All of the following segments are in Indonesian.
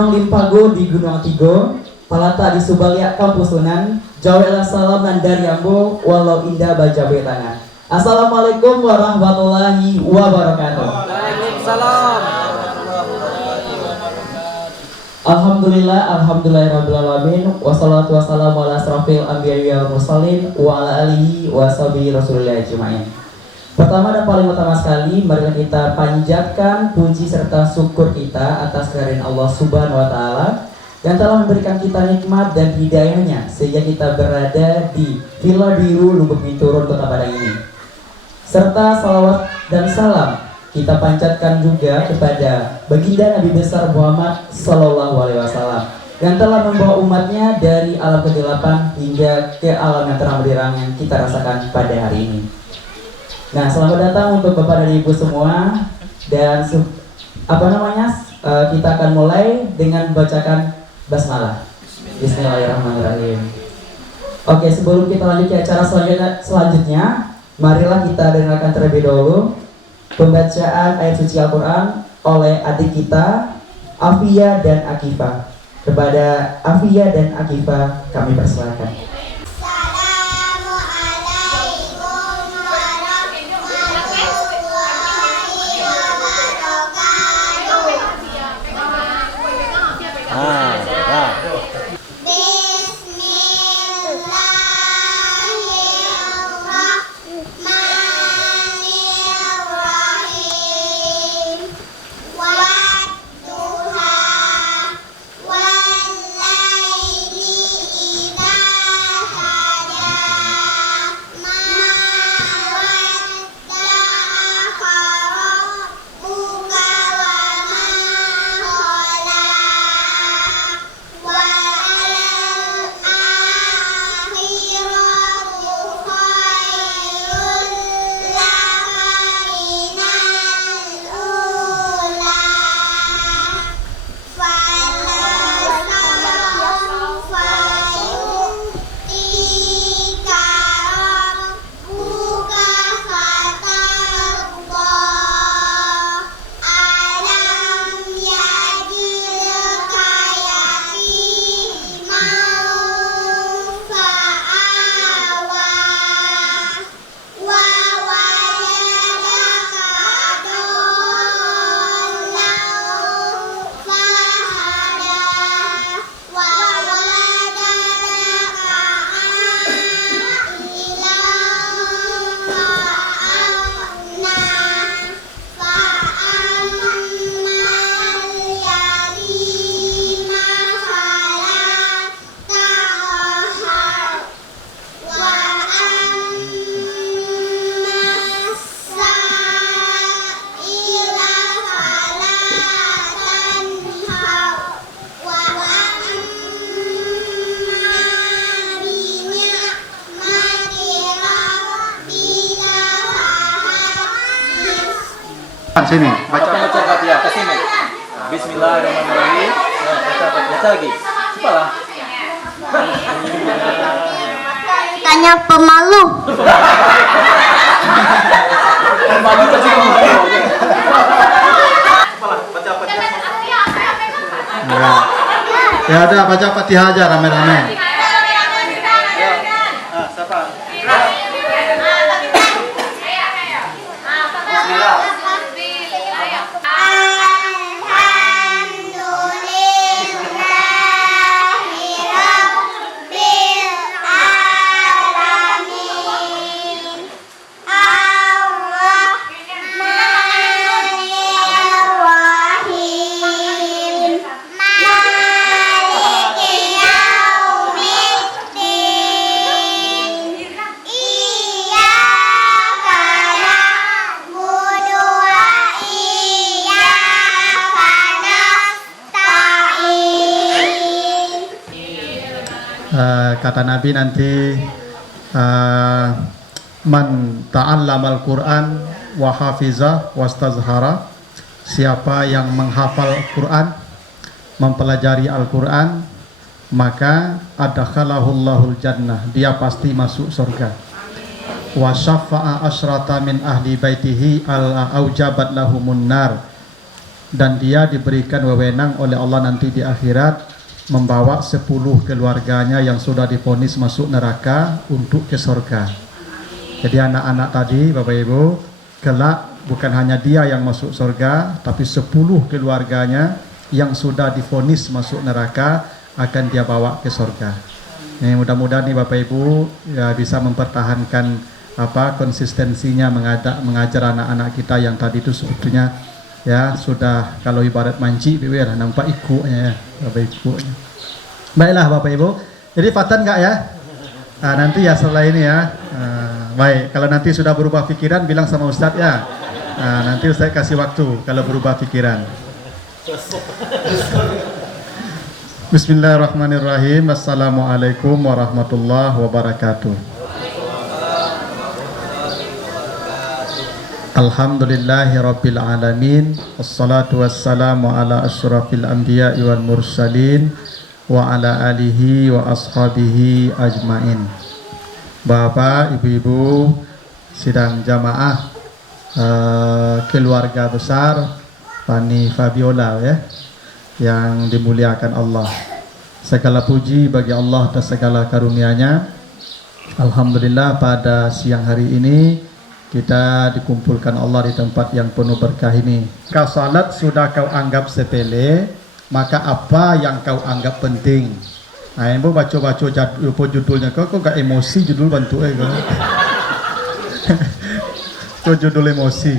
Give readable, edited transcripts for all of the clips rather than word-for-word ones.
Sugeng Limpago di Gunung Tigo, Palata di Subalia Kampus Unan, Jawa salam nan dari Ambo, walau indah baca tangan. Assalamualaikum warahmatullahi wabarakatuh. Waalaikumsalam. Alhamdulillahirabbil alamin, wassalatu wassalamu ala asrofil anbiya'i wal mursalin wa ala alihi wa sahbihi rasulillah ajmain. Pertama dan paling utama sekali, marilah kita panjatkan puji serta syukur kita atas kehadiran Allah Subhanahu wa taala yang telah memberikan kita nikmat dan hidayahnya sehingga kita berada di Villa Biru Lubuk Binturun Kota Padang ini. Serta salawat dan salam kita panjatkan juga kepada baginda Nabi besar Muhammad Sallallahu Alaihi Wasallam yang telah membawa umatnya dari alam kegelapan hingga ke alam yang terang benderang yang kita rasakan pada hari ini. Nah, selamat datang untuk Bapak dan Ibu semua, dan kita akan mulai dengan membacakan basmalah. Bismillahirrahmanirrahim. Oke, sebelum kita lanjut ke acara selanjutnya, marilah kita dengarkan terlebih dahulu pembacaan ayat suci Al-Quran oleh adik kita Afia dan Akifa. Kepada Afia dan Akifa kami persilakan. Sini, baca Fatihah ke sini. Bismillahirrahmanirrahim. Baca lagi. Cepat. Tanya pemalu. Pemalu itu sih kamu. Baca Fatihah. ya udah baca Fatihah aja rame-rame. Kata Nabi nanti man ta'allamal Qur'an wa hafizah wastazhara, siapa yang menghafal Quran, mempelajari Al-Quran, maka adkhalahul jannah, dia pasti masuk surga. Wa syaffa'a asyrata min ahli baitihi al aujabat lahumun nar, dan dia diberikan wewenang oleh Allah nanti di akhirat membawa 10 keluarganya yang sudah divonis masuk neraka untuk ke surga. Jadi anak-anak tadi Bapak Ibu, kelak bukan hanya dia yang masuk surga, tapi 10 keluarganya yang sudah divonis masuk neraka akan dia bawa ke surga. Nih, mudah-mudahan nih Bapak Ibu ya bisa mempertahankan konsistensinya mengajar anak-anak kita yang tadi itu sebetulnya ya sudah, kalau ibarat manci biar nampak ikutnya ya Bapak Ibu. Baiklah Bapak Ibu, jadi fatan enggak ya? Nah, nanti ya setelah ini ya. Baik, kalau nanti sudah berubah pikiran bilang sama Ustadz ya. Nanti Ustadz kasih waktu kalau berubah pikiran. Bismillahirrahmanirrahim. Assalamualaikum warahmatullahi wabarakatuh. Alhamdulillahirabbil alamin. Wassalatu wassalamu ala asyrafil anbiya'i wal mursalin wa ala alihi wa ashabihi ajmain. Bapak, Ibu-ibu, sidang jamaah, keluarga besar Fani Fabiola ya, yang dimuliakan Allah. Segala puji bagi Allah atas segala karunia-Nya. Alhamdulillah pada siang hari ini kita dikumpulkan Allah di tempat yang penuh berkah ini. Kau salat sudah kau anggap sepele, maka apa yang kau anggap penting? Nah, ibu baca-baca judulnya kok gak emosi judul bantu kok. Kok judul emosi.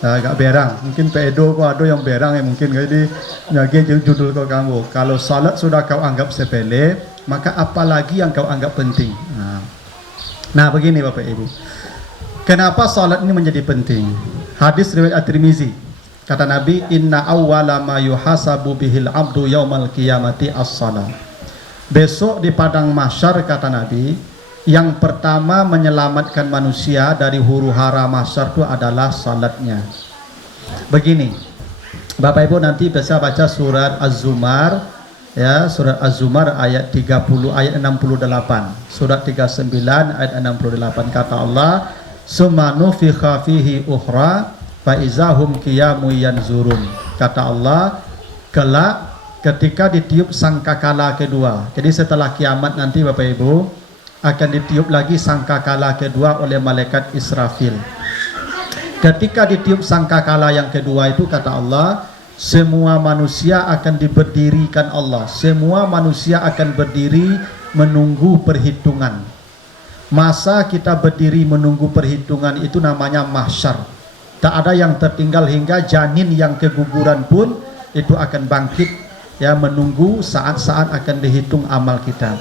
Gak berang. Mungkin pedo kok ada yang berang ya mungkin jadi nyagi judul kau kamu. Kalau salat sudah kau anggap sepele, maka apalagi yang kau anggap penting. Nah, begini Bapak Ibu. Kenapa salat ini menjadi penting? Hadis riwayat At-Tirmizi. Kata Nabi, "Inna awwala ma yuhasabu bihil abdu yaumal qiyamati as-salat." Besok di padang mahsyar kata Nabi, yang pertama menyelamatkan manusia dari huru-hara mahsyar itu adalah salatnya. Begini, Bapak Ibu nanti bisa baca surat Az-Zumar ya, surat Az-Zumar ayat 30 ayat 68. Surat 39 ayat 68 kata Allah, "Summa nufikha fihi ukhra fa izahum qiyamun yanzurun." Kata Allah, kelak ketika ditiup sangkakala kedua. Jadi setelah kiamat nanti Bapak Ibu akan ditiup lagi sangkakala kedua oleh malaikat Israfil. Ketika ditiup sangkakala yang kedua itu kata Allah, semua manusia akan diberdirikan Allah. Semua manusia akan berdiri menunggu perhitungan. Masa kita berdiri menunggu perhitungan itu namanya mahsyar. Tak ada yang tertinggal hingga janin yang keguguran pun itu akan bangkit ya, menunggu saat-saat akan dihitung amal kita.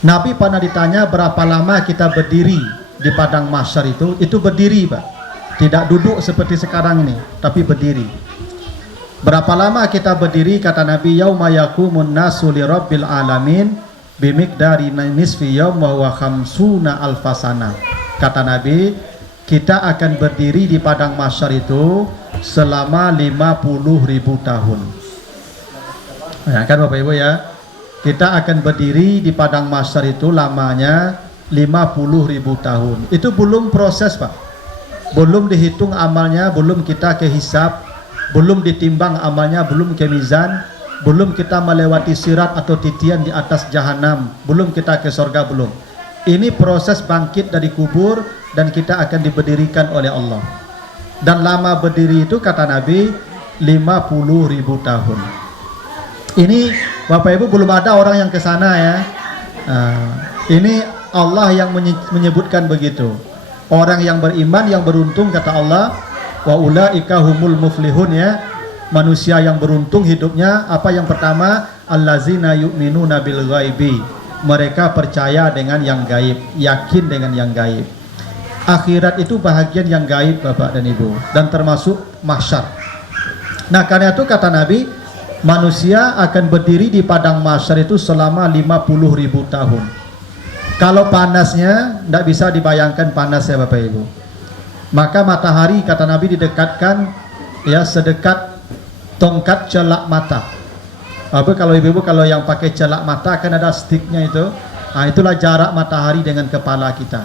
Nabi pernah ditanya berapa lama kita berdiri di padang mahsyar itu berdiri Pak. Tidak duduk seperti sekarang ini, tapi berdiri. Berapa lama kita berdiri? Kata Nabi, yauma yaqumun nasu li rabbil alamin bimiqdari nisfi yaum wa huwa khamsuna alfasana. Kata Nabi, kita akan berdiri di padang mahsyar itu selama 50.000 tahun. Ya kan Bapak Ibu ya, kita akan berdiri di padang mahsyar itu lamanya 50.000 tahun. Itu belum proses Pak, belum dihitung amalnya, belum kita kehisab, belum ditimbang amalnya, belum ke mizan, belum kita melewati sirat atau titian di atas jahanam, belum kita ke surga, belum. Ini proses bangkit dari kubur dan kita akan diberdirikan oleh Allah. Dan lama berdiri itu kata Nabi 50.000 tahun. Ini Bapak Ibu belum ada orang yang ke sana ya. Ini Allah yang menyebutkan begitu. Orang yang beriman yang beruntung kata Allah, wa ulaika humul muflihun ya. Manusia yang beruntung hidupnya apa yang pertama? Allazina yu'minuna bil ghaibi. Mereka percaya dengan yang gaib, yakin dengan yang gaib. Akhirat itu bahagian yang gaib Bapak dan Ibu, dan termasuk mahsyar. Nah, karena itu kata Nabi, manusia akan berdiri di padang mahsyar itu selama 50.000 tahun. Kalau panasnya tidak bisa dibayangkan panasnya Bapak Ibu. Maka matahari kata Nabi didekatkan ya sedekat tongkat celak mata. Apa kalau ibu-ibu kalau yang pakai celak mata kan ada sticknya itu. Nah, itulah jarak matahari dengan kepala kita.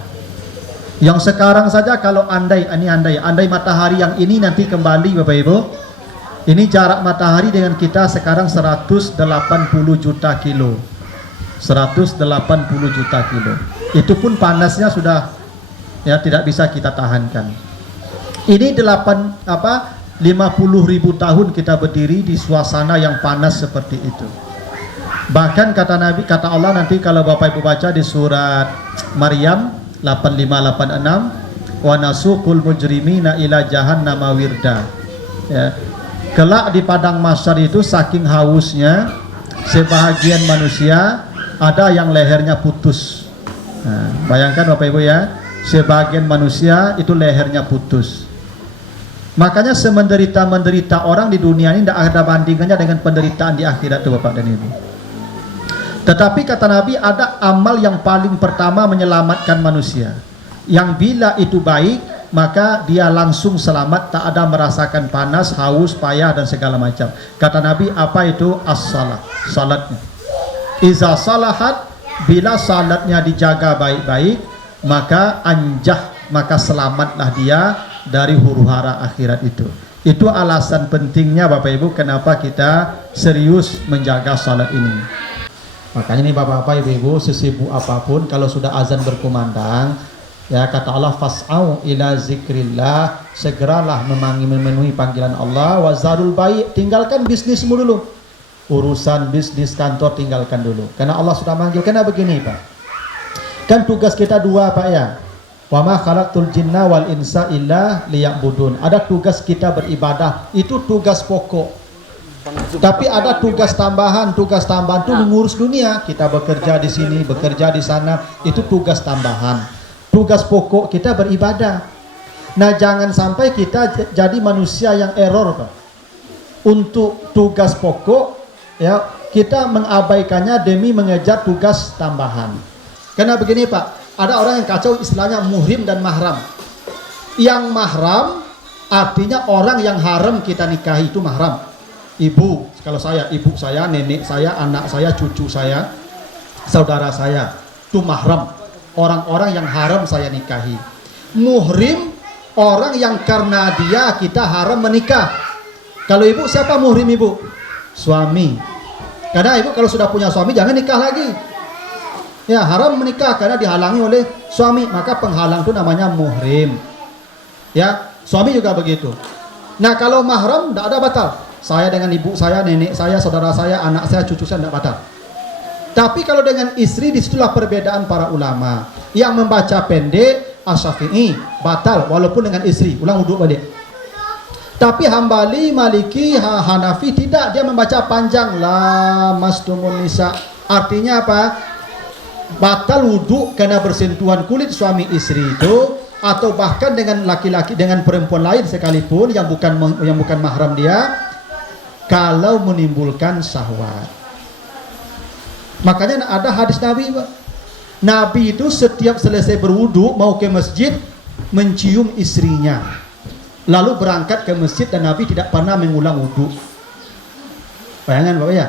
Yang sekarang saja kalau andai matahari yang ini nanti kembali Bapak Ibu, ini jarak matahari dengan kita sekarang 180 juta kilo. 180 juta kilo. Itu pun panasnya sudah ya tidak bisa kita tahankan. Ini 50.000 tahun kita berdiri di suasana yang panas seperti itu. Bahkan kata Nabi, kata Allah nanti kalau Bapak Ibu baca di surat Maryam 8586, wa nasuqul mujrimina ila jahannama wirda. Ya. Kelak di padang mahsyar itu saking hausnya sebahagian manusia ada yang lehernya putus. Nah, bayangkan Bapak Ibu ya, sebagian manusia itu lehernya putus. Makanya semenderita-menderita orang di dunia ini tidak ada bandingannya dengan penderitaan di akhirat itu Bapak dan Ibu. Tetapi kata Nabi ada amal yang paling pertama menyelamatkan manusia, yang bila itu baik maka dia langsung selamat, tak ada merasakan panas, haus, payah dan segala macam. Kata Nabi, apa itu? As-salat, salatnya. Iza salahat, bila salatnya dijaga baik-baik, maka anjah, maka selamatlah dia dari huru-hara akhirat itu. Itu alasan pentingnya Bapak Ibu kenapa kita serius menjaga salat ini. Makanya nih Bapak-bapak, Ibu-ibu, sesibuk apapun kalau sudah azan berkumandang, ya kata Allah, fas'au ila zikrillah, segeralah memenuhi panggilan Allah. Wazarul baik, tinggalkan bisnismu dulu, urusan bisnis kantor tinggalkan dulu, karena Allah sudah manggil. Karena begini Pak, kan tugas kita dua Pak ya, wa ma khalaqtul jinna wal insa illa liya'budun. Ada tugas kita beribadah, itu tugas pokok. Tapi ada tugas tambahan itu mengurus dunia. Kita bekerja di sini, bekerja di sana, itu tugas tambahan. Tugas pokok kita beribadah. Nah, jangan sampai kita jadi manusia yang error Pak. Untuk tugas pokok ya kita mengabaikannya demi mengejar tugas tambahan. Karena begini Pak, ada orang yang kacau istilahnya muhrim dan mahram. Yang mahram artinya orang yang haram kita nikahi, itu mahram. Ibu, kalau saya, ibu saya, nenek saya, anak saya, cucu saya, saudara saya, itu mahram. Orang-orang yang haram saya nikahi. Muhrim, orang yang karena dia kita haram menikah. Kalau ibu, siapa muhrim ibu? Suami. Karena ibu kalau sudah punya suami jangan nikah lagi. Ya, haram menikah karena dihalangi oleh suami, maka penghalang itu namanya muhrim. Ya, suami juga begitu. Nah, kalau mahram tidak ada batal. Saya dengan ibu saya, nenek saya, saudara saya, anak saya, cucu saya tidak batal. Tapi kalau dengan istri, disitulah perbedaan para ulama. Yang membaca pendek, Asy-Syafi'i, batal walaupun dengan istri, ulang wudhu balik. Tapi Hambali, Maliki, Hanafi tidak, dia membaca panjang, la mastumun nisa. Artinya apa? Batal wudhu karena bersentuhan kulit suami istri itu, atau bahkan dengan laki-laki, dengan perempuan lain sekalipun yang bukan mahram dia, kalau menimbulkan syahwat. Makanya ada hadis Nabi Pak. Nabi itu setiap selesai berwudu mau ke masjid mencium istrinya, lalu berangkat ke masjid, dan Nabi tidak pernah mengulang wudu. Bayangan Bapak ya.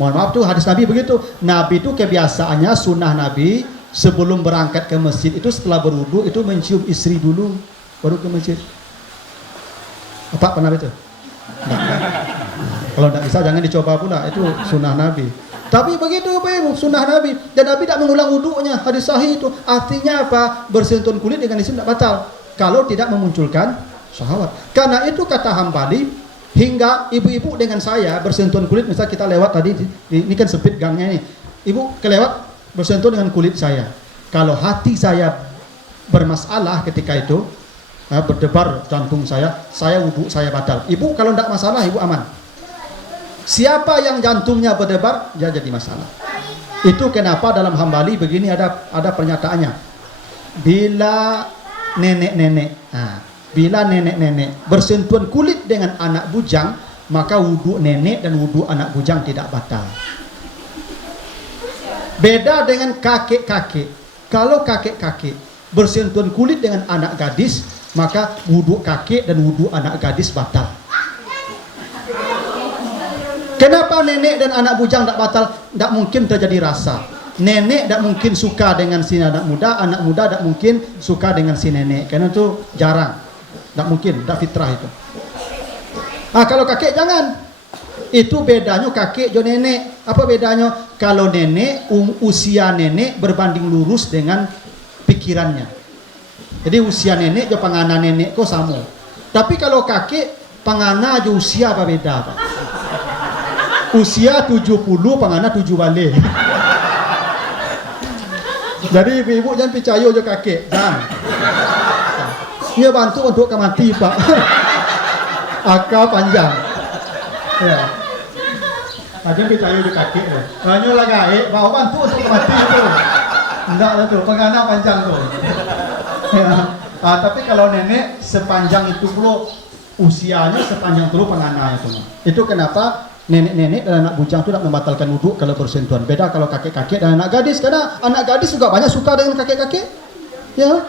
Mohon maaf tuh hadis Nabi begitu. Nabi itu kebiasaannya, sunnah Nabi sebelum berangkat ke masjid itu setelah berwudu itu mencium istri dulu baru ke masjid. Apa pernah itu? Kalau tidak bisa jangan dicoba pula, itu sunnah Nabi. Tapi begitu Bapak, sunnah Nabi, dan Nabi tidak mengulang wudunya. Hadis sahih itu artinya apa? Bersentuhan kulit dengan istri tidak batal kalau tidak memunculkan syahwat. Karena itu kata Hambali, hingga ibu-ibu dengan saya bersentuhan kulit, misalnya kita lewat tadi, ini kan sempit gangnya nih, ibu kelewat bersentuhan dengan kulit saya. Kalau hati saya bermasalah ketika itu, berdebar jantung saya wudhu saya batal. Ibu kalau tidak masalah, ibu aman. Siapa yang jantungnya berdebar, dia jadi masalah. Itu kenapa dalam Hambali begini ada pernyataannya. Bila nenek-nenek, bila nenek-nenek bersentuhan kulit dengan anak bujang, maka wudhu nenek dan wudhu anak bujang tidak batal. Beda dengan kakek-kakek. Kalau kakek-kakek bersentuhan kulit dengan anak gadis, maka wudhu kakek dan wudhu anak gadis batal. Kenapa nenek dan anak bujang tidak batal? Tidak mungkin terjadi rasa. nenek tidak mungkin suka dengan si anak muda tidak mungkin suka dengan si nenek, karena itu jarang, tidak mungkin, tidak fitrah itu. Kalau kakek jangan, itu bedanya kakek jo nenek. Apa bedanya? Kalau nenek usia nenek berbanding lurus dengan pikirannya, jadi usia nenek jo pangana nenek kok sama. Tapi kalau kakek pangana jo usia apa beda Pak? Usia 70 pangana 7 balik. Jadi ibu-ibu jangan percaya je kakek, jangan. Dia bantu untuk mati Pak. Akal panjang. Ya. Jangan percaya je kakek. Hanya lah gaib, bawa bantu untuk mati itu. Enggak lah tuh, pengana panjang tuh. Ya. Tapi kalau nenek sepanjang itu pula usianya sepanjang itu pengana itu. Itu kenapa nenek-nenek dan anak bujang itu tidak membatalkan wudhu kalau bersentuhan. Beda kalau kakek-kakek dan anak gadis, karena anak gadis juga banyak suka dengan kakek-kakek. Ya,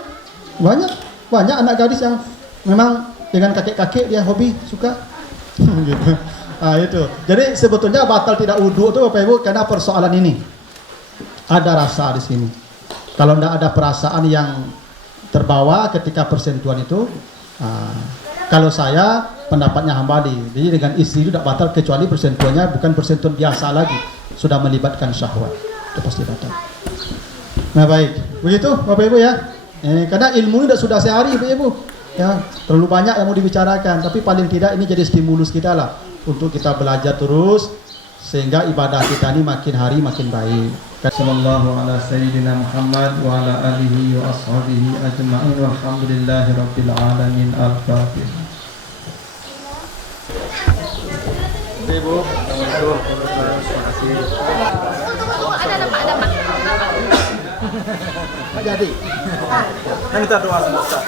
banyak anak gadis yang memang dengan kakek-kakek dia hobi suka. Gitu. Itu. Jadi sebetulnya batal tidak wudhu itu Bapak Ibu karena persoalan ini. Ada rasa di sini. Kalau tidak ada perasaan yang terbawa ketika persentuhan itu, kalau saya pendapatnya Hambali, jadi dengan istri itu tidak batal kecuali persentuhannya bukan persentuhan biasa lagi, sudah melibatkan syahwat, itu pasti batal. Nah baik, begitu Bapak Ibu ya. Karena ilmu ini sudah sehari Bapak Ibu, ya terlalu banyak yang mau dibicarakan, tapi paling tidak ini jadi stimulus kita lah untuk kita belajar terus sehingga ibadah kita ini makin hari makin baik. Sallallahu ala sayyidina Muhammad wa ala alihi wa ashabihi ajma'in walhamdulillahi rabbil alamin. Al-Fatihah. Ibu, terima kasih. Ada Pak. Jadi. Kita doa sama Ustaz.